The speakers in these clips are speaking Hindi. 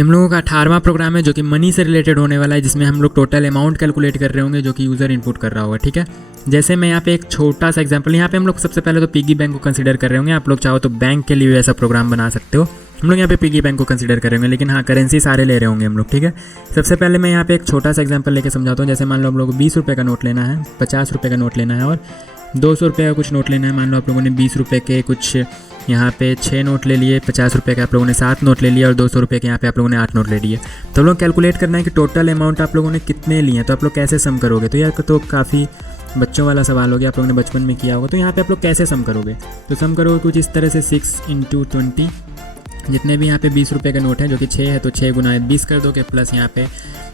ये हम लोगों का 18वां प्रोग्राम है जो कि मनी से रिलेटेड होने वाला है, जिसमें हम लोग टोटल अमाउंट कैलकुलेट कर रहे होंगे जो कि यूज़र इनपुट कर रहा होगा। ठीक है, जैसे मैं यहाँ पे एक छोटा सा एग्जांपल, यहाँ पे हम लोग सबसे पहले तो पिगी बैंक को कंसीडर कर रहे होंगे। आप लोग चाहो तो बैंक के लिए भी ऐसा प्रोग्राम बना सकते हो। हम लोग यहाँ पे पिगी बैंक को कंसीडर करेंगे, लेकिन हाँ करेंसी सारे ले रहे होंगे हम लोग। ठीक है, सबसे पहले मैं यहाँ पे एक छोटा सा एग्जांपल लेके समझाता हूँ। जैसे मान लो हम लोग को 20 रुपये का नोट लेना है, 50 रुपये का नोट लेना है और 200 रुपये का कुछ नोट लेना है। मान लो आप लोगों ने 20 रुपये के कुछ यहाँ पे 6 नोट ले लिए, 50 रुपये के आप लोगों ने 7 नोट ले लिए और 200 रुपये के यहाँ पे आप लोगों ने 8 नोट ले लिए। तो हम लोग कैलकुलेट करना है कि टोटल अमाउंट आप लोगों ने कितने लिए हैं। तो आप लोग कैसे सम करोगे, तो यार तो काफ़ी बच्चों वाला सवाल हो गया, आप लोगों ने बचपन में किया होगा। तो यहाँ पे आप लोग कैसे सम करोगे, तो सम करोगे कुछ इस तरह से 6 × 20, जितने भी यहाँ पे 20 रुपये का नोट है जो कि 6 है तो 6 गुना 20 कर दोगे, प्लस यहाँ पे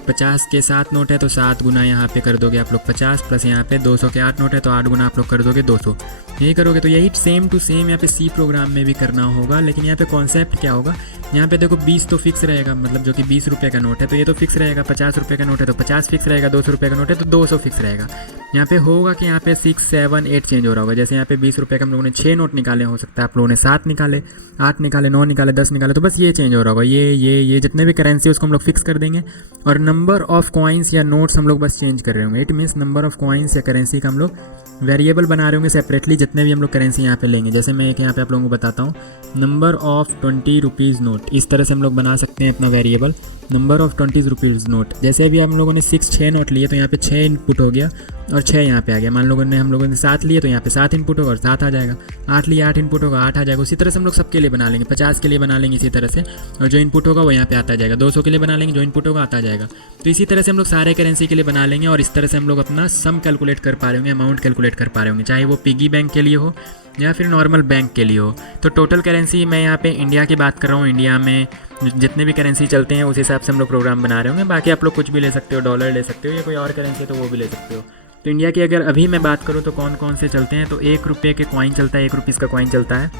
50 के 7 नोट है तो 7 गुना यहाँ पे कर दोगे आप लोग 50, प्लस यहाँ पे 200 के 8 नोट है तो 8 गुना आप लोग कर दोगे 200। यही करोगे तो यही सेम टू सेम यहाँ पे सी प्रोग्राम में भी करना होगा। लेकिन यहाँ पे कॉन्सेप्ट क्या होगा, यहाँ पे देखो 20 तो फिक्स रहेगा, मतलब जो कि 20 रुपये का नोट है तो ये तो फिक्स रहेगा, 50 रुपये का नोट है तो 50 फिक्स रहेगा, 200 रुपये का नोट है तो 200 फिक्स रहेगा। यहाँ पे होगा कि यहाँ पे 6, 7, 8 चेंज हो रहा होगा। जैसे यहाँ पे 20 रुपये का हम लोगों ने 6 नोट निकाले, हो सकता है आप लोगों ने 7 निकाले, 8 निकाले, 9 निकाले, 10 निकाले, तो बस ये चेंज हो रहा होगा। ये जितने भी करेंसी उसको हम लोग फिक्स कर देंगे और नंबर ऑफ कॉइन्स या नोट्स हम लोग बस चेंज कर रहे होंगे। It means number of coins या करेंसी का हम लोग वेरिएबल बना रहे होंगे सेपरेटली, जितने भी हम लोग करेंसी यहाँ पे लेंगे। जैसे मैं एक यहाँ पे आप लोगों को बताता हूँ, नंबर ऑफ 20 रुपीज़ नोट, इस तरह से हम लोग बना सकते हैं अपना variable, number of 20 rupees note. जैसे अभी हम लोगों ने 6 नोट लिए तो यहाँ पे 6 इनपुट हो गया और 6 यहाँ पे आ गया। मान लो हम लोगों ने 7 लिए तो यहाँ पे 7 इनपुट होगा और 7 आ जाएगा। 8 लिए 8 इनपुट होगा, 8 आ जाएगा। उसी तरह से हम लोग सबके लिए बना लेंगे, 50 के लिए बना लेंगे इसी तरह से, और जो इनपुट होगा वो यहाँ पे आता जाएगा। 200 के लिए बना लेंगे, जो इनपुट होगा आता जाएगा। तो इसी तरह से हम लोग सारे करेंसी के लिए बना लेंगे और इस तरह से हम लोग अपना सम कैलकुलेट कर पा रहे होंगे, अमाउंट कैलकुलेट कर पा रहे होंगे, चाहे वो पिगी बैंक के लिए हो या फिर नॉर्मल बैंक के लिए हो। तो टोटल करेंसी मैं यहाँ पे इंडिया की बात कर रहा हूँ, इंडिया में जितने भी करेंसी चलते हैं उस हिसाब से हम लोग प्रोग्राम बना रहे होंगे। बाकी आप लोग कुछ भी ले सकते हो, डॉलर ले सकते हो या कोई और करेंसी है तो वो भी ले सकते हो। तो इंडिया की अगर अभी मैं बात करूँ तो कौन कौन से चलते हैं, तो 1 रुपये के कॉइन चलता है, 1 रुपीज़ का कॉइन चलता है,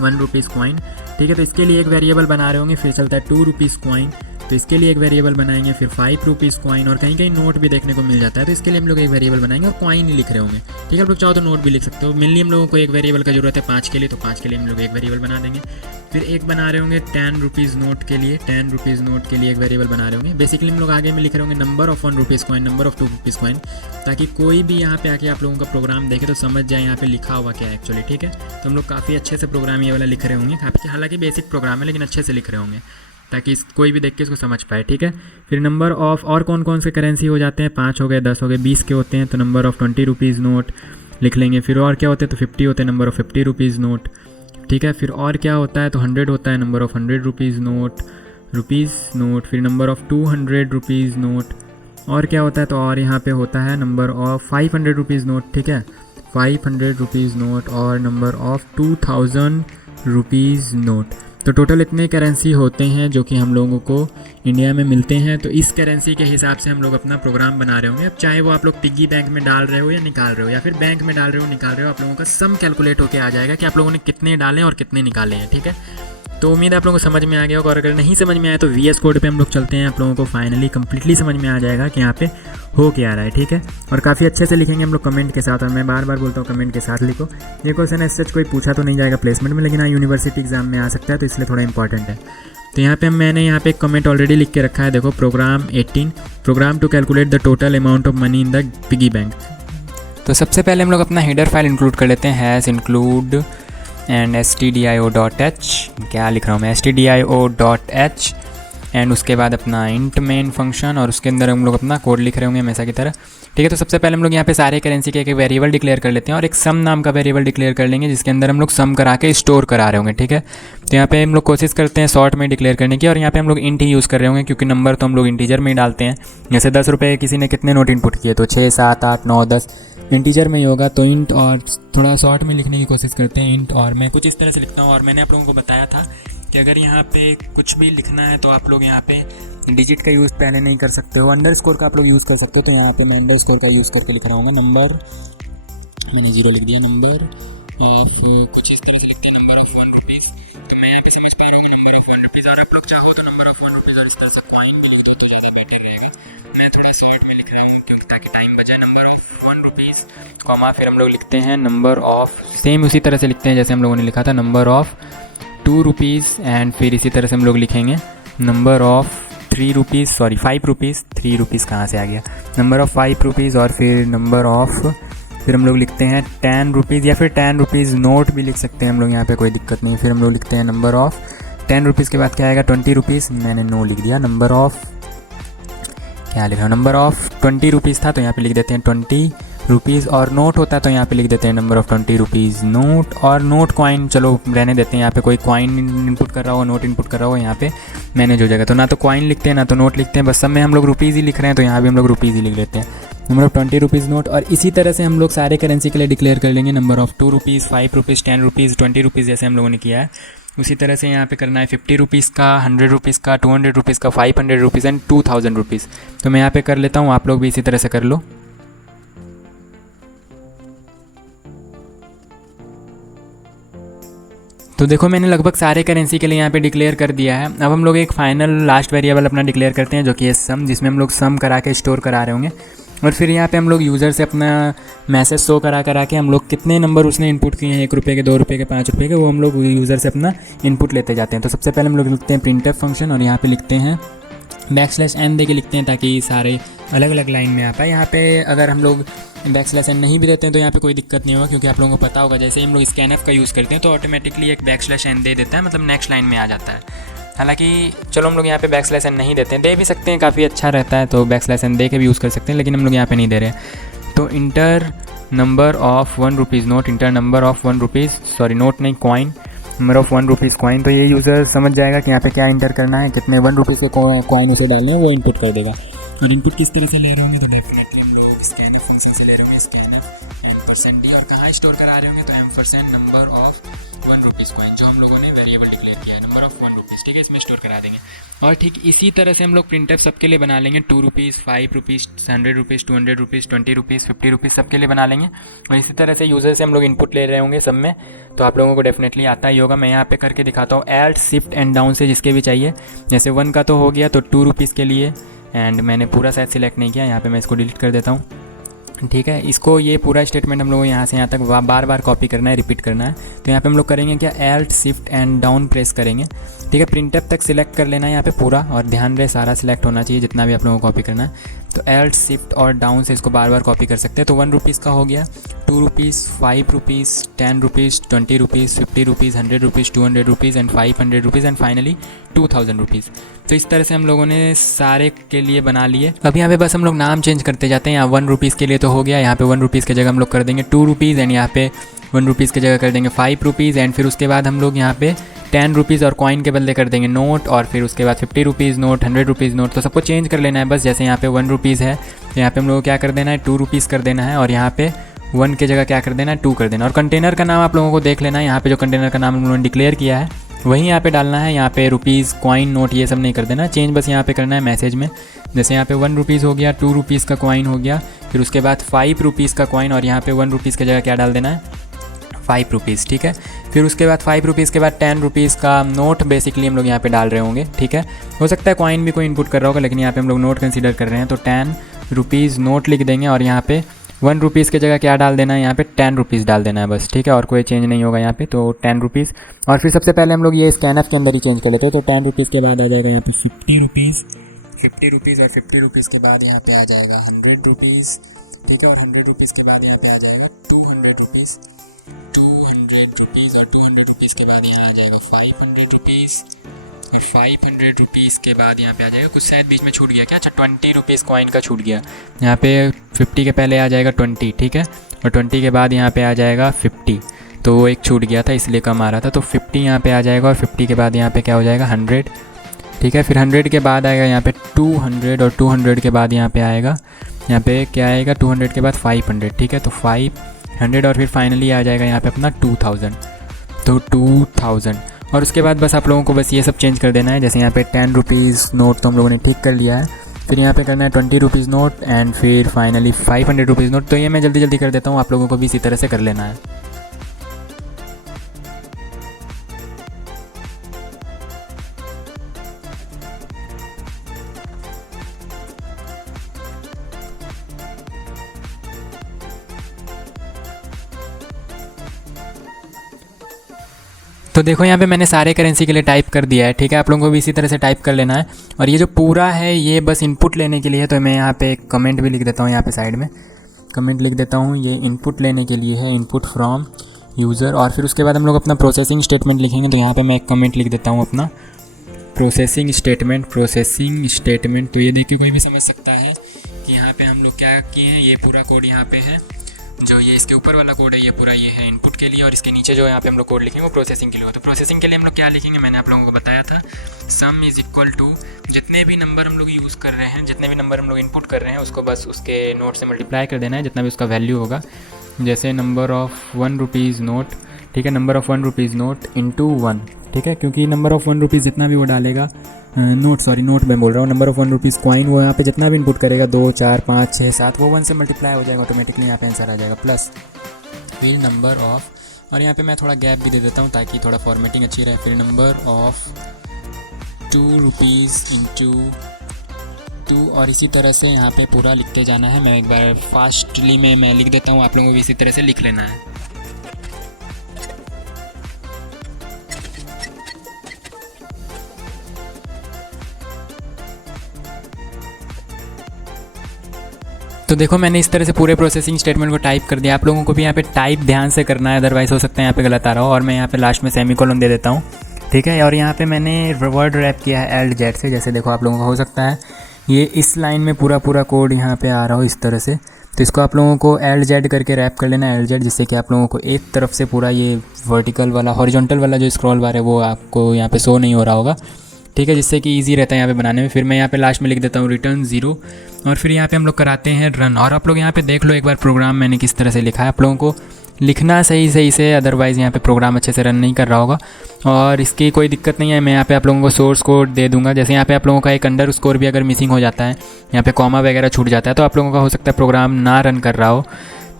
1 रुपीज़ कॉइन। ठीक है, तो इसके लिए एक वेरिएबल बना रहे होंगे। फिर चलता है 2 रुपीज़ कॉइन, तो इसके लिए एक वेरिएबल बनाएंगे। फिर 5 रुपीज़ कॉइन, और कहीं कहीं नोट भी देखने को मिल जाता है तो इसके लिए हम लोग एक वेरिएबल बनाएंगे और कॉइन ही लिख रहे होंगे। ठीक है, आप लोग चाहो तो नोट भी लिख सकते हो। मेनली हम लोगों को एक वेरिएबल का जरूरत है 5 के लिए, तो 5 के लिए हम लोग एक वेरिएबल बना देंगे। फिर एक बना रहे होंगे 10 रुपीज़ नोट के लिए, 10 रुपीज़ नोट के लिए एक वेरिएबल बना रहे होंगे। बेसिकली हम लोग आगे में लिख रहे होंगे number of 1 rupees coin, number of 2 rupees coin, ताकि कोई भी यहाँ पे आके आप लोगों का प्रोग्राम देखे तो समझ जाए यहाँ पे लिखा हुआ क्या है एक्चुअली। ठीक है, तो हम लोग काफ़ी अच्छे से प्रोग्राम ये वाला लिख रहे होंगे। हालांकि बेसिक प्रोग्राम है लेकिन अच्छे से लिख रहे होंगे ताकि कोई भी देख के इसको समझ पाए। ठीक है, फिर नंबर ऑफ और कौन कौन से करेंसी हो जाते हैं, 5 हो गए, 10 हो गए, 20 के होते हैं तो नंबर ऑफ 20 रुपीज़ नोट लिख लेंगे। फिर और क्या होते हैं तो 50 होते हैं, नंबर ऑफ 50 रुपीज़ नोट। ठीक है, फिर और क्या होता है तो 100 होता है, नंबर ऑफ 100 रुपीज़ नोट। फिर नंबर ऑफ 200 रुपीज़ नोट। और क्या होता है तो और यहाँ पे होता है नंबर ऑफ 500 रुपीज़ नोट। ठीक है, 500 रुपीज़ नोट और नंबर ऑफ 2000 रुपीज़ नोट। तो टोटल इतने करेंसी होते हैं जो कि हम लोगों को इंडिया में मिलते हैं। तो इस करेंसी के हिसाब से हम लोग अपना प्रोग्राम बना रहे होंगे। अब चाहे वो आप लोग पिगी बैंक में डाल रहे हो या निकाल रहे हो, या फिर बैंक में डाल रहे हो निकाल रहे हो, आप लोगों का सम कैलकुलेट होकर आ जाएगा कि आप लोगों ने कितने डाले और कितने निकाले हैं। ठीक है, तो उम्मीद है आप लोगों को समझ में आ गया होगा, और अगर नहीं समझ में आया तो VS कोड पे हम लोग चलते हैं, आप लोगों को फाइनली कंप्लीटली समझ में आ जाएगा कि यहाँ पे हो क्या रहा है। ठीक है, और काफ़ी अच्छे से लिखेंगे हम लोग कमेंट के साथ, और मैं बार बार बोलता हूँ कमेंट के साथ लिखो। ये क्वेश्चन ऐसे कोई पूछा तो नहीं जाएगा प्लेसमेंट में, लेकिन हाँ यूनिवर्सिटी एग्जाम में आ सकता है, तो इसलिए थोड़ा इंपॉर्टेंट है। तो यहाँ पे मैंने यहाँ पे एक कमेंट ऑलरेडी लिख के रखा है, देखो program 18, program to calculate the total amount of money in the piggy bank. तो सबसे पहले हम लोग अपना हेडर फाइल इंक्लूड कर लेते हैं, हैज़ इंक्लूड एंड stdio.h, क्या लिख रहा हूँ मैं, stdio.h, एंड उसके बाद अपना इंट मेन फंक्शन, और उसके अंदर हम लोग अपना कोड लिख रहे होंगे हमेशा की तरह। ठीक है, तो सबसे पहले हम लोग यहाँ पे सारे करेंसी के एक वेरिएबल डिक्लेयर कर लेते हैं और एक सम नाम का वेरिएबल डिक्लेयर कर लेंगे, जिसके अंदर हम लोग सम करा के स्टोर करा रहे होंगे। ठीक है, तो यहाँ पे हम लोग कोशिश करते हैं शॉर्ट में डिक्लेयर करने की, और यहाँ पे हम लोग इंट ही यूज़ कर रहे होंगे क्योंकि नंबर तो हम लोग इंटीजर में ही डालते हैं। जैसे 10 रुपये किसी ने कितने नोट इनपुट किए तो 6, 7, 8, 9, 10 इंटीजर में ही होगा, तो इंट, और थोड़ा शॉर्ट में लिखने की कोशिश करते हैं इंट, और मैं कुछ इस तरह से लिखता हूँ। और मैंने आप लोगों को बताया था कि अगर यहाँ पे कुछ भी लिखना है तो आप लोग यहाँ पे डिजिट का यूज़ पहले नहीं कर सकते हो, अंडरस्कोर का आप लोग यूज़ कर सकते हो। तो यहाँ पे मैं अंडरस्कोर का यूज़ करके लिख रहा हूँ नंबर, मैंने 0 लिख दिया, नंबर कुछ इस तरह से लिखते हैं, नंबर ऑफ 1 रुपीज़। तो मैं यहाँ पे समझ पा रहा हूँ नंबर ऑफ 1 रुपीज़, और आप लोग चाहो तो नंबर ऑफ 1 रुपीज़ और इस तरह से कॉइन भी लिख दो तो ज़्यादा बेटर रहेगा। मैं थोड़ा शॉर्ट में लिख रहा हूँ क्योंकि ताकि टाइम बचे, नंबर ऑफ 1 रुपीज़ कॉमा, फिर हम लोग लिखते हैं नंबर ऑफ, सेम उसी तरह से लिखते हैं जैसे हम लोगों ने लिखा था, नंबर ऑफ 2 रुपीज़, एंड फिर इसी तरह से हम लोग लिखेंगे number of 3 rupees, sorry 5 rupees, 3 rupees कहाँ से आ गया, नंबर ऑफ़ 5 रुपीज़, और फिर नंबर ऑफ़, फिर हम लोग लिखते हैं 10 रुपीज़, या फिर 10 रुपीज़ नोट भी लिख सकते हैं हम लोग यहाँ पे, कोई दिक्कत नहीं। फिर हम लोग लिखते हैं नंबर ऑफ़ 10 रुपीज़ के बाद क्या आएगा 20 रुपीज़, मैंने नो लिख दिया। नंबर ऑफ़ क्या लिख रहा हूँ, नंबर ऑफ़ 20 रुपीज़ था तो यहाँ पे लिख देते हैं 20 रुपीज़, और नोट होता है तो यहाँ पे लिख देते हैं नंबर ऑफ़ 20 रुपीज़ नोट, और नोट कॉइन चलो रहने देते हैं, यहाँ पे कोई कॉइन इनपुट कर रहा हो, नोट इनपुट कर रहा हो, यहाँ पे मैनेज हो जाएगा। तो ना तो कॉइन लिखते हैं ना तो नोट लिखते हैं, बस सब में हम लोग रुपीज़ ही लिख रहे हैं तो यहाँ भी हम लोग रुपीज़ ही लिख लेते हैं, नंबर ऑफ़ 20 रुपीज़ नोट। और इसी तरह से हम लोग सारे करेंसी के लिए डिक्लेयर कर लेंगे, number of 2 rupees, 5 rupees, 10 rupees, 20 rupees, जैसे हम लोगों ने किया है उसी तरह से यहाँ पे करना है 50 रुपीज़ का, 100 रुपीज़ का, 200 रुपीज़ का, 500 रुपीज़ एंड 2000 रुपीज़। तो मैं यहाँ पे कर लेता हूँ, आप लोग भी इसी तरह से कर लो। तो देखो मैंने लगभग सारे करेंसी के लिए यहाँ पे डिक्लेयर कर दिया है। अब हम लोग एक फाइनल लास्ट वेरिएबल अपना डिक्लेयर करते हैं जो कि है सम, जिसमें हम लोग सम करा के स्टोर करा रहे होंगे, और फिर यहाँ पे हम लोग यूज़र से अपना मैसेज शो करा के हम लोग कितने नंबर उसने इनपुट किए हैं, 1 रुपये के, 2 रुपये के, 5 रुपये के, वो हम लोग यूज़र से अपना इनपुट लेते जाते हैं। तो सबसे पहले हम लोग लिखते हैं प्रिंटफ फंक्शन, और यहाँ पे लिखते हैं \n दे के लिखते हैं ताकि सारे अलग अलग लाइन में आ पाए। यहाँ पे अगर हम लोग \n नहीं भी देते हैं तो यहाँ पे कोई दिक्कत नहीं होगा, क्योंकि आप लोगों को पता होगा जैसे ही हम लोग स्कैनफ का यूज़ करते हैं तो ऑटोमेटिकली एक \n दे देता है, मतलब नेक्स्ट लाइन में आ जाता है। हालांकि चलो हम लोग यहाँ पे \n नहीं देते हैं, दे भी सकते हैं, काफ़ी अच्छा रहता है, तो \n दे के भी यूज़ कर सकते हैं, लेकिन हम लोग यहाँ पे नहीं दे रहे हैं। तो enter number of 1 rupees note, enter number of 1 rupees, sorry note नहीं coin, number of 1 rupees coin. तो ये यूज़र समझ जाएगा कि यहाँ पे क्या इंटर करना है, कितने 1 रुपीज़ के कॉइन उसे डालने हैं, वो इनपुट कर देगा। और इनपुट किस तरह से ले रहे होंगे, तो डेफिनेटली हम लोग स्कैनिंग फंक्शन से ले रहे होंगे, स्कैनर %d, और कहाँ स्टोर करा रहे होंगे तो % नंबर ऑफ़ 1 रुपीज़ कॉइन, जो हम लोगों ने वेरिएबल डिक्लेयर किया है, नंबर ऑफ़ 1 रुपीज़, ठीक है, इसमें स्टोर करा देंगे। और ठीक इसी तरह से हम लोग प्रिंटफ सबके लिए बना लेंगे, 2 rupees, 5 rupees, 100 rupees, 200 rupees, 20 rupees, 50 rupees सबके लिए बना लेंगे। और इसी तरह से यूज़र से हम लोग इनपुट ले रहे होंगे सब में, तो आप लोगों को डेफिनेटली आता ही होगा। मैं यहाँ पे करके दिखाता हूँ, एल्ट शिफ्ट एंड डाउन से जिसके भी चाहिए, जैसे 1 का तो हो गया, तो 2 रुपीज़ के लिए, एंड मैंने पूरा शायद सिलेक्ट नहीं किया, यहाँ पे मैं इसको डिलीट कर देता हूँ, ठीक है। इसको ये पूरा स्टेटमेंट हम लोग यहाँ से यहाँ तक बार बार कॉपी करना है, रिपीट करना है। तो यहाँ पे हम लोग करेंगे क्या, Alt shift and down press करेंगे, ठीक है। प्रिंटअप तक सिलेक्ट कर लेना है यहाँ पे पूरा, और ध्यान रहे सारा सिलेक्ट होना चाहिए जितना भी आप लोगों को कॉपी करना है। तो एल्ट शिफ्ट और डाउन से इसको बार बार कॉपी कर सकते हैं। तो 1 रुपीज़ का हो गया, 2 rupees, 5 rupees, 10 rupees, 20 rupees, 50 rupees, 100 rupees, 200 rupees and 500 rupees and finally 2000 rupees. तो इस तरह से हम लोगों ने सारे के लिए बना लिए। अब यहाँ पे बस हम लोग नाम चेंज करते जाते हैं। यहाँ 1 रुपीज़ के लिए तो हो गया, यहाँ पे 1 रुपीज़ की जगह हम लोग कर देंगे 2 रुपीज़, एंड यहाँ पे 1 रुपीज़ की जगह कर देंगे 5 रुपीज़, एंड फिर उसके बाद हम लोग यहाँ पे 10 रुपीज़ और कॉइन के बदले कर देंगे नोट, और फिर उसके बाद 50 रुपीज़ नोट, 100 रुपीज़ नोट। तो सबको चेंज कर लेना है बस। जैसे यहाँ पे 1 रुपीज़ है तो यहाँ पे हम लोगों को क्या कर देना है, 2 रुपीज़ कर देना है, और यहाँ पे 1 की जगह क्या कर देना है, 2 कर देना। और कंटेनर का नाम आप लोगों को देख लेना है, यहाँ पे जो कंटेनर का नाम हम लोगों ने डिक्लेयर किया है वहीं यहाँ पे डालना है। यहाँ पे रुपीज़, कॉइन, नोट ये सब नहीं कर देना, चेंज बस यहाँ पे करना है मैसेज में। जैसे यहाँ पे 1 रुपीज़ हो गया, 2 रुपीज़ का कॉइन हो गया, फिर उसके बाद 5 रुपीज़ का कॉइन, और यहाँ पे 1 रुपीज़ की जगह क्या डाल देना है, 5 रुपीज़, ठीक है। फिर उसके बाद 5 रुपीज़ के बाद 10 रुपीज़ का नोट बेसिकली हम लोग यहाँ पे डाल रहे होंगे, ठीक है। हो सकता है कॉइन भी कोई इनपुट कर रहा होगा, लेकिन यहाँ पे हम लोग नोट कंसीडर कर रहे हैं, तो 10 रुपीज़ नोट लिख देंगे, और यहाँ पे 1 रुपीज़ की जगह क्या डाल देना है, यहाँ पे 10 रुपीज़ डाल देना है बस, ठीक है। और कोई चेंज नहीं होगा यहाँ पे, तो 10 रुपीज़। और फिर सबसे पहले हम लोग ये स्कैनफ के अंदर ही चेंज कर लेते हैं, तो 10 रुपीज़ के बाद आ जाएगा यहाँ पे 50 रुपीज़, 50 रुपीज़, और 50 रुपीज़ के बाद यहाँ पे आ जाएगा 100 रुपीज़, ठीक है। और 100 रुपीज़ के बाद यहाँ पे आ जाएगा 200 रुपीज़, 200 रुपीज़, और 200 रुपीज़ के बाद यहाँ आ जाएगा 500 रुपीज़, और 500 रुपीज़ के बाद यहाँ पे आ जाएगा, कुछ शायद बीच में छूट गया क्या, अच्छा 20 रुपीज़ कॉइन का छूट गया। यहाँ पे 50 के पहले आ जाएगा 20, ठीक है, और 20 के बाद यहाँ पे आ जाएगा 50, तो वो एक छूट गया था इसलिए कम आ रहा था, तो 50 यहाँ पे आ जाएगा, और 50 के बाद यहाँ पे क्या हो जाएगा 100, ठीक है। फिर 100 के बाद आएगा यहाँ पे 200, और 200 के बाद यहाँ पे आएगा, यहाँ पे क्या आएगा 200 के बाद 500, ठीक है। तो 500, और फिर फाइनली आ जाएगा यहाँ पे अपना 2000, तो 2000। और उसके बाद बस आप लोगों को बस ये सब चेंज कर देना है। जैसे यहाँ पे 10 रुपीज़ नोट तो हम लोगों ने ठीक कर लिया है, फिर यहाँ पे करना है 20 रुपीज़ नोट, एंड फिर फाइनली 500 रुपीज़ नोट। तो ये मैं जल्दी जल्दी कर देता हूँ, आप लोगों को भी इसी तरह से कर लेना है। तो देखो यहाँ पे मैंने सारे करेंसी के लिए टाइप कर दिया है, ठीक है। आप लोगों को भी इसी तरह से टाइप कर लेना है। और ये जो पूरा है ये बस इनपुट लेने के लिए है, तो मैं यहाँ पे एक कमेंट भी लिख देता हूँ, यहाँ पे साइड में कमेंट लिख देता हूँ, ये इनपुट लेने के लिए है, इनपुट फ्रॉम यूज़र। और फिर उसके बाद हम लोग अपना प्रोसेसिंग स्टेटमेंट लिखेंगे, तो यहाँ पर मैं एक कमेंट लिख देता हूँ अपना प्रोसेसिंग स्टेटमेंट। तो ये देख के कोई भी समझ सकता है कि यहाँ पे हम लोग क्या किए हैं। ये पूरा कोड यहाँ पे है, जो ये इसके ऊपर वाला कोड है ये पूरा ये है इनपुट के लिए, और इसके नीचे जो यहाँ पे हम लोग कोड लिखेंगे वो प्रोसेसिंग के लिए हो। तो प्रोसेसिंग के लिए हम लोग क्या लिखेंगे, मैंने आप लोगों को बताया था, सम इज़ इक्वल टू जितने भी नंबर हम लोग यूज़ कर रहे हैं, जितने भी नंबर हम लोग इनपुट कर रहे हैं उसको बस उसके नोट से मल्टीप्लाई कर देना है, जितना भी उसका वैल्यू होगा। जैसे नंबर ऑफ 1 रुपीज़ नोट, ठीक है, number of 1 rupees note into 1, ठीक है, क्योंकि नंबर ऑफ़ 1 रुपीज़ जितना भी वो डालेगा, नोट मैं बोल रहा हूँ, नंबर ऑफ़ 1 रुपीज़ कॉइन वो यहाँ पे जितना भी इनपुट करेगा 2 4 5 6 7 वो 1 से मल्टीप्लाई हो जाएगा ऑटोमेटिकली, यहाँ पे आंसर आ जाएगा। प्लस फिर नंबर ऑफ़, और यहाँ पे मैं थोड़ा गैप भी दे देता हूँ ताकि थोड़ा फॉर्मेटिंग अच्छी रहे। फिर नंबर ऑफ़ 2 रुपीज़ इंटू 2, और इसी तरह से यहाँ पे पूरा लिखते जाना है। मैं एक बार फास्टली में मैं लिख देता हूँ, आप लोगों को भी इसी तरह से लिख लेना है। तो देखो मैंने इस तरह से पूरे प्रोसेसिंग स्टेटमेंट को टाइप कर दिया। आप लोगों को भी यहाँ पे टाइप ध्यान से करना है, अदरवाइज़ हो सकता है यहाँ पे गलत आ रहा हो। और मैं यहाँ पे लास्ट में सेमीकोलन दे देता हूँ, ठीक है। और यहाँ पे मैंने वर्ड रैप किया है एल्ड जेड से, जैसे देखो आप लोगों को हो सकता है ये इस लाइन में पूरा कोड यहाँ पे आ रहा हो इस तरह से। तो इसको आप लोगों को एल्ड जेड करके रैप कर लेना है, एल्ड जेड, जिससे कि आप लोगों को एक तरफ से पूरा ये वर्टिकल वाला हॉरिजॉन्टल वाला जो स्क्रॉल बार है वो आपको यहाँ पे शो नहीं हो रहा होगा, ठीक है, जिससे कि इजी रहता है यहाँ पे बनाने में। फिर मैं यहाँ पे लास्ट में लिख देता हूँ रिटर्न 0, और फिर यहाँ पे हम लोग कराते हैं रन। और आप लोग यहाँ पे देख लो एक बार प्रोग्राम मैंने किस तरह से लिखा है, आप लोगों को लिखना सही से, अदरवाइज़ यहाँ पे प्रोग्राम अच्छे से रन नहीं कर रहा होगा। और इसकी कोई दिक्कत नहीं है, मैं यहाँ पे आप लोगों को सोर्स कोड दे दूंगा। जैसे यहाँ पे आप लोगों का एक अंडर स्कोर भी अगर मिसिंग हो जाता है, यहाँ पे कॉमा वगैरह छूट जाता है, तो आप लोगों का हो सकता है प्रोग्राम ना रन कर रहा हो।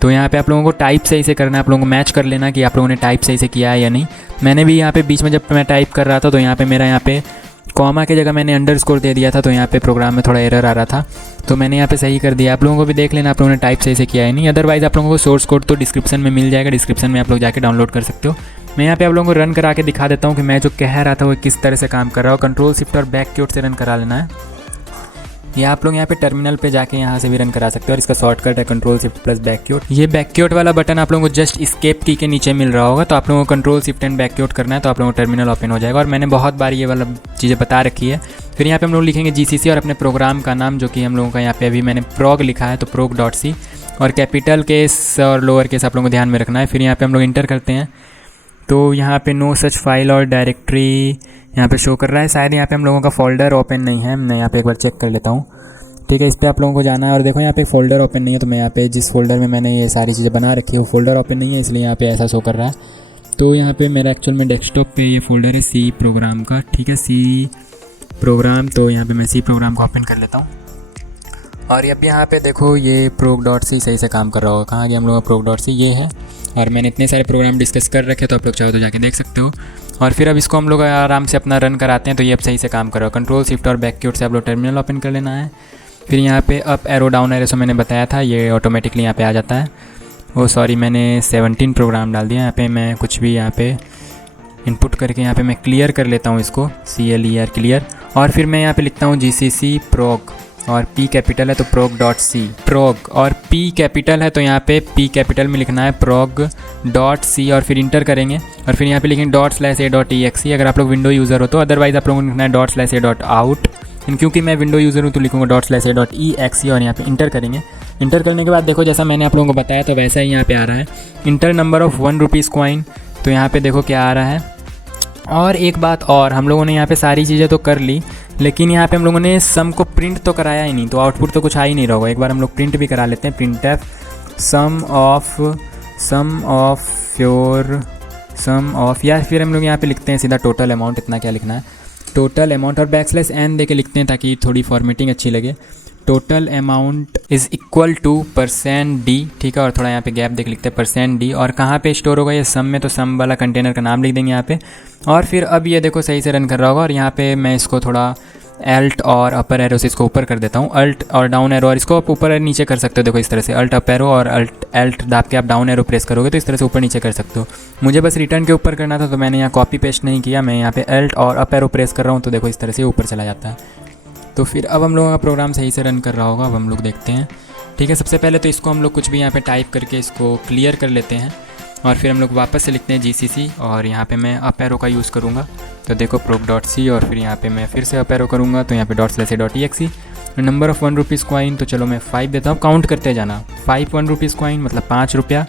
तो यहाँ पे आप लोगों को टाइप सही से करना है, आप लोगों को मैच कर लेना कि आप लोगों ने टाइप सही से किया है या नहीं। मैंने भी यहाँ पे बीच में जब मैं टाइप कर रहा था तो यहाँ पे मेरा यहाँ पे कॉमा की जगह मैंने अंडरस्कोर दे दिया था, तो यहाँ पे प्रोग्राम में थोड़ा एरर आ रहा था, तो मैंने यहाँ पे सही कर दिया। आप लोगों को भी देख लेना आप लोगों ने टाइप सही से किया है नहीं। अदरवाइज़ आप लोगों को सोर्स कोड तो डिस्क्रिप्शन में मिल जाएगा, डिस्क्रिप्शन में आप लोग जाके डाउनलोड कर सकते हो। मैं यहाँ पे आप लोगों को रन करा के दिखा देता हूँ कि मैं जो कह रहा था वो किस तरह से काम कर रहा हूँ। कंट्रोल शिफ्ट और बैक कीवर्ड से रन करा लेना है। ये आप लोग यहाँ पे टर्मिनल पे जाके यहाँ से भी रन करा सकते हो, और इसका शॉर्टकट है control shift plus back keyword. ये बैक कीवर्ड वाला बटन आप लोगों को जस्ट एस्केप की के नीचे मिल रहा होगा, तो आप लोगों को control shift and back keyword करना है, तो आप लोगों को टर्मिनल ओपन हो जाएगा। और मैंने बहुत बार ये वाला चीज़ें बता रखी है। फिर यहाँ पे हम लोग लिखेंगे GCC और अपने प्रोग्राम का नाम, जो कि हम लोगों का यहाँ पे अभी मैंने प्रोग लिखा है, तो prog.c, और कैपिटल केस और लोअर केस आप लोगों को ध्यान में रखना है। फिर यहाँ पे हम लोग इंटर करते हैं, तो यहाँ पे नो सच फाइल और डायरेक्टरी यहाँ पे शो कर रहा है। शायद यहाँ पे हम लोगों का फोल्डर ओपन नहीं है, मैं यहाँ पे एक बार चेक कर लेता हूँ, ठीक है। इस पर आप लोगों को जाना है, और देखो यहाँ पे फोल्डर ओपन नहीं है, तो मैं यहाँ पे जिस फोल्डर में मैंने ये सारी चीज़ें बना रखी है वो फोल्डर ओपन नहीं है, इसलिए यहाँ पे ऐसा शो कर रहा है। तो यहाँ पे मेरा एक्चुअल में डेस्कटॉप पे ये फोल्डर है C प्रोग्राम का, ठीक है, C प्रोग्राम। तो यहाँ पे मैं C प्रोग्राम को ओपन कर लेता हूँ, और अब यहाँ पे देखो ये prog.c सही से काम कर रहा होगा। कहाँ गया हम लोग का prog.c, ये है। और मैंने इतने सारे प्रोग्राम डिस्कस कर रखे, तो आप लोग चाहो तो जाके देख सकते हो। और फिर अब इसको हम लोग आराम से अपना रन कराते हैं, तो ये अब सही से काम कर रहा है। कंट्रोल शिफ्ट और बैक कीवर्ड से आप लोग टर्मिनल ओपन कर लेना है। फिर यहाँ पे अप एरो डाउन एरो से मैंने बताया था, ये ऑटोमेटिकली यहाँ पे आ जाता है। ओ सॉरी, मैंने 17 प्रोग्राम डाल दिया। यहाँ पे मैं कुछ भी यहाँ पे इनपुट करके यहाँ पे मैं क्लियर कर लेता हूँ इसको, CLER क्लियर। और फिर मैं यहाँ पे लिखता हूँ GCC prog, और P कैपिटल है तो prog.c prog, और P कैपिटल है तो यहाँ पे P कैपिटल में लिखना है prog.c, और फिर इंटर करेंगे। और फिर यहाँ पे लिखेंगे ./a.exe अगर आप लोग विंडो यूज़र हो तो, अदरवाइज़ आप लोगों को लिखना है ./a.out। क्योंकि मैं विंडो यूज़र हूँ तो लिखूँगा ./a.exe, और यहाँ पे इंटर करेंगे। इंटर करने के बाद देखो जैसा मैंने आप लोगों को बताया तो वैसा ही यहाँ पे आ रहा है, inter number of 1 rupees coin. तो यहाँ पे देखो क्या आ रहा है। और एक बात और, हम लोगों ने यहाँ पे सारी चीज़ें तो कर ली, लेकिन यहाँ पे हम लोगों ने सम को प्रिंट तो कराया ही नहीं, तो आउटपुट तो कुछ आ ही नहीं रहा होगा। एक बार हम लोग प्रिंट भी करा लेते हैं, printf सम ऑफ, या फिर हम लोग यहाँ पे लिखते हैं सीधा टोटल अमाउंट। इतना क्या लिखना है, टोटल अमाउंट, और \n दे के लिखते हैं ताकि थोड़ी फॉर्मेटिंग अच्छी लगे। Total amount is equal to %d, ठीक है, और थोड़ा यहाँ पे गैप देख लिखते हैं %d। और कहाँ पे स्टोर होगा ये सम में, तो सम वाला कंटेनर का नाम लिख देंगे यहाँ पे। और फिर अब ये देखो सही से रन कर रहा होगा। और यहाँ पे मैं इसको थोड़ा अल्ट और अपर एरो से इसको ऊपर कर देता हूँ, अल्ट और डाउन एरो, और इसको आप ऊपर और नीचे कर सकते हो। देखो इस तरह से अल्ट अप एरो और अल्ट दाब के आप डाउन एरो प्रेस करोगे तो इस तरह से ऊपर नीचे कर सकते हो। मुझे बस रिटर्न के ऊपर करना था तो मैंने यहाँ कॉपी पेस्ट नहीं किया, मैं यहाँ पे अल्ट और अप एरो प्रेस कर रहा हूँ तो देखो इस तरह से ऊपर चला जाता है। तो फिर अब हम लोगों का प्रोग्राम सही से रन कर रहा होगा। अब हम लोग देखते हैं। ठीक है, सबसे पहले तो इसको हम लोग कुछ भी यहाँ पे टाइप करके इसको क्लियर कर लेते हैं और फिर हम लोग वापस से लिखते हैं GCC और यहाँ पे मैं अप एरो का यूज़ करूँगा। तो देखो proc.c और फिर यहाँ पे मैं फिर से अप एरो करूँगा तो यहाँ पे ./.exe। Number of 1 rupees coin, तो चलो मैं 5 देता हूँ, काउंट करते जाना। 5 1 रुपीज़ कॉइन मतलब 5 रुपया,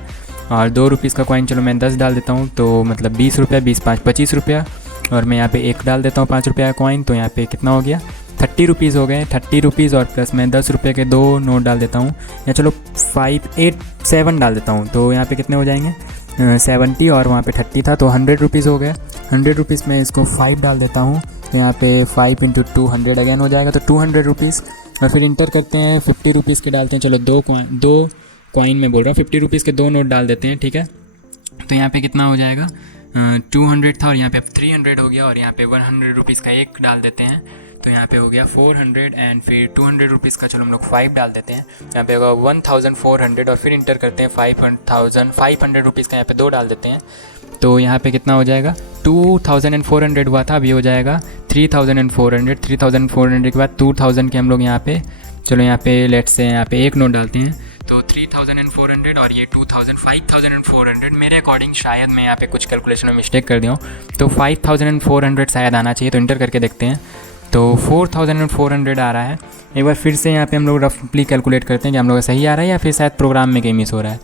और 2 रुपीज़ का कॉइन चलो मैं 10 डाल देता हूँ तो मतलब 20 रुपया, 20 5 25 रुपया, और मैं यहाँ पे एक डाल देता हूँ 5 रुपया का कॉइन तो यहाँ पे कितना हो गया 30 रुपीज़ हो गए। 30 रुपीज़ और प्लस मैं 10 रुपये के 2 नोट डाल देता हूँ, या चलो 5 8 7 डाल देता हूँ तो यहाँ पे कितने हो जाएंगे 70, और वहाँ पे 30 था तो 100 रुपीज़ हो गया। 100 रुपीज़ में इसको 5 डाल देता हूँ तो यहाँ पे 5 × 2 100 अगेन हो जाएगा तो 200 रुपीज़, और फिर इंटर करते हैं। 50 रुपीज़ के डालते हैं, चलो दो कॉइन में बोल रहा हूँ, 50 रुपीज़ के 2 नोट डाल देते हैं। ठीक है, तो यहाँ पे कितना हो जाएगा 200 था और यहाँ पे 300 हो गया, और यहाँ पे 100 रुपीज़ का एक डाल देते हैं तो यहाँ पे हो गया 400, एंड फिर 200 रुपीज़ का चलो हम लोग 5 डाल देते हैं, यहाँ पे होगा 1400, और फिर इंटर करते हैं 500 रुपीज़ का यहाँ पे 2 डाल देते हैं तो यहाँ पे कितना हो जाएगा 2400 हुआ था, अभी हो जाएगा 3400। 3400 के बाद 2000 के हम लोग यहाँ पे चलो यहाँ पे लेट्स से यहाँ पे एक नोट डालते हैं तो 3400 और ये 2000 5400 मेरे अकॉर्डिंग, शायद मैं यहाँ पे कुछ कैलकुलेशन में मिस्टेक कर दिया हूँ तो 5400 शायद आना चाहिए, तो इंटर करके देखते हैं तो 4400 आ रहा है। एक बार फिर से यहाँ पे हम लोग रफली कैलकुलेट करते हैं कि हम लोग का सही आ रहा है या फिर शायद प्रोग्राम में कहीं मिस हो रहा है।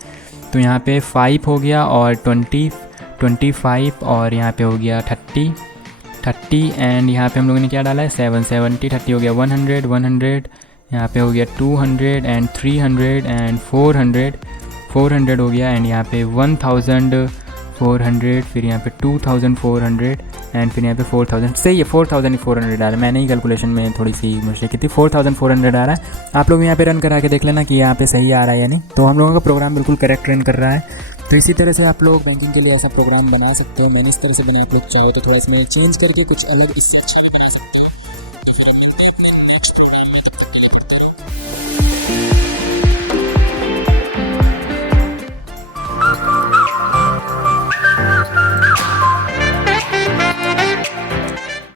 तो यहाँ पे 5 हो गया और 25 और यहाँ पे हो गया 30 एंड यहाँ पे हम लोगों ने क्या डाला है 70 30 हो गया 100 यहाँ पे हो गया 200 एंड 300 एंड 400 हो गया, एंड यहाँ पे 1400, फिर यहाँ पे 2400 एंड फिर यहाँ पे 4000। सही है, 4400 आ रहा है, मैंने ही कैलकुलेशन में थोड़ी सी मिस्टेक की थी। 4400 आ रहा है। आप लोग यहाँ पे रन करा के देख लेना कि यहाँ पे सही आ रहा है या नहीं। तो हम लोगों का प्रोग्राम बिल्कुल करेक्ट रन कर रहा है। तो इसी तरह से आप लोग बैंकिंग के लिए ऐसा प्रोग्राम बना सकते हो। मैंने इस तरह से बनाया, आप लोग चाहो तो थोड़ा इसमें चेंज करके कुछ अलग इससे अच्छा भी बना सकते हो।